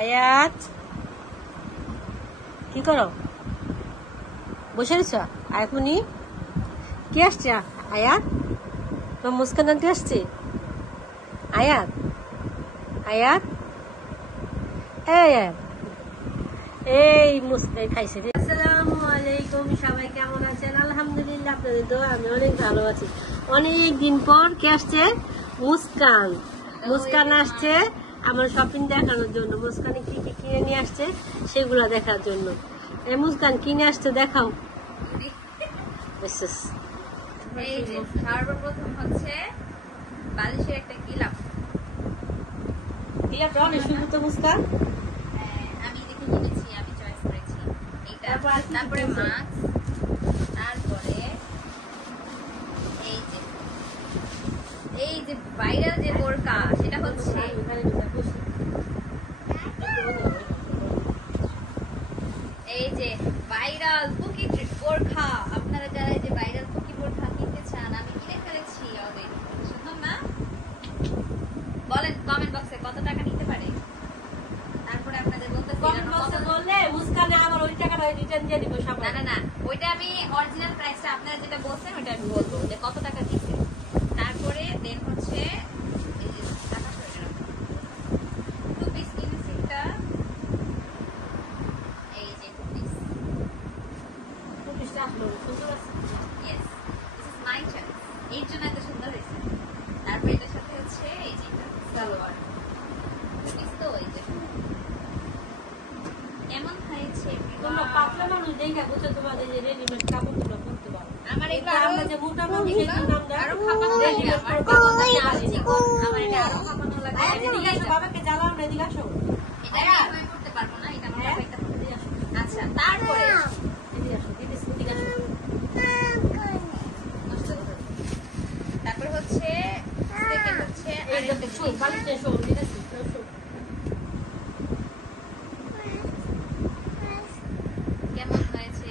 আয়াত কি করো? বসে রয়েছ? এখনই কি আসছে? আয়াত তোমার মুস্কান আন্টি আসছে? আয়াত আয়াত এই মুস্কান খাইছে। আসসালামু আলাইকুম, সবাই কেমন আছেন? আলহামদুলিল্লাহ, আপনাদের দোয়া আমি অনেক ভালো আছি। অনেক দিন পর কে আসছে? মুস্কান। মুস্কান আসছে আমার শপিং দেখানোর জন্য। মুস্কানে কি কি কিনে নিয়ে আসছে সেগুলো দেখার জন্য। এই মুস্কান কিনে আসছে, দেখাও। এই যে সর্বপ্রথম হচ্ছে বালিশের একটা গিলাপ। গিলাপটা অনেক সুন্দর তো মুস্কান। আমি দেখে কিনেছি, আমি চয়েস করেছি এইটা। তারপরে মাছ, তারপরে এই যে ভাইরাল যে বোরকা, সেটা হচ্ছে এই যে ভাইরাল পুকি বোরখা। আপনারা যারা এই যে ভাইরাল পুকি বোরখা কিনতে চান, আমি কিনে ফেলেছি অলরেডি। সুন্দর না? বলেন কমেন্ট বক্সে কত টাকা নিতে পারে। তারপরে আপনাদের বললে মুস্কানে আমার ওই টাকাটা রিটার্ন দিয়ে দিব। না না, ওইটা আমি অরিজিনাল প্রাইসটা আপনারা যেটা বলছেন ওইটা আমি বলবো যে কত টাকা দিচ্ছে। তারপরে দেন হচ্ছে এই যে টাকা সরে টু পিস কিনেছি একটা। এই যে টু পিস সুন্দর আছে। Yes, this is my choice. এর জন্য এত সুন্দর হয়েছে। তারপরে এটার সাথে হচ্ছে এই যে সালোয়ার টু পিস। তো এই যে কেমন হয়েছে? তোমরা পাতলা মানুষ দেখে বুঝছো তোমাদের যে রেডিমেড কাপড়গুলো পরতে পারো। আমার এগুলো আমরা যে মোটামুটি নামটা আরো খাপানো লাগে। আমার আমার এটা আরো খাপানো লাগে। এদিকে আসো, বাবাকে জ্বালাও না, এদিকে আসো। এটা আমি করতে পারবো না, এটা আমার একটা করতে আসো। আচ্ছা, তারপরে এদিকে আসো, দিদি এদিকে আসো। তারপর হচ্ছে সেকেন্ড হচ্ছে এই দেখো, শো বালিশে শো, ঠিক আছে? শো। কেমন হয়েছে?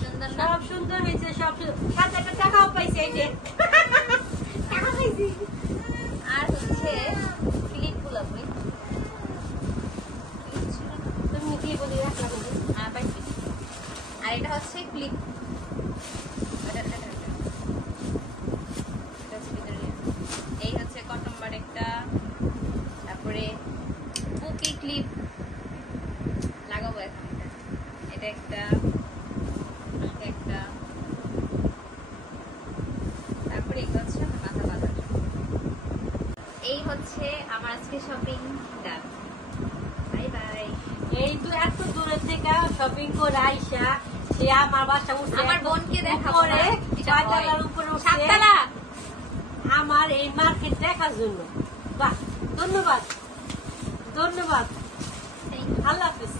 সুন্দর না? সব সুন্দর হয়েছে, সব সুন্দর। সাথে একটা টাকাও পাইছে, এই যে টাকা পাইছি। আর হচ্ছে ক্লিপ গুলো তুমি কি বলি রাখলাম? পাইছি। আর এটা হচ্ছে ক্লিপ। এই হচ্ছে কটন বার একটা। তারপরে পুকি ক্লিপ লাগাবো এখন। এটা একটা, একটা। তারপরে এটা হচ্ছে মাথা বাঁধার। এই হচ্ছে আমার আজকে শপিং ডান। Bye bye. এই তো এত দূরে থেকে শপিং করে আইসা সে আমার বাসা উঠছে, আমার বোনকে দেখাবো উপরে না, এটা হয়। 6 তলার উপরে উঠছে সাততলা। আমার এই মার্কেট দেখার জন্য। বাহ, ধন্যবাদ ধন্যবাদ। Thank you. আল্লাহ হাফেজ।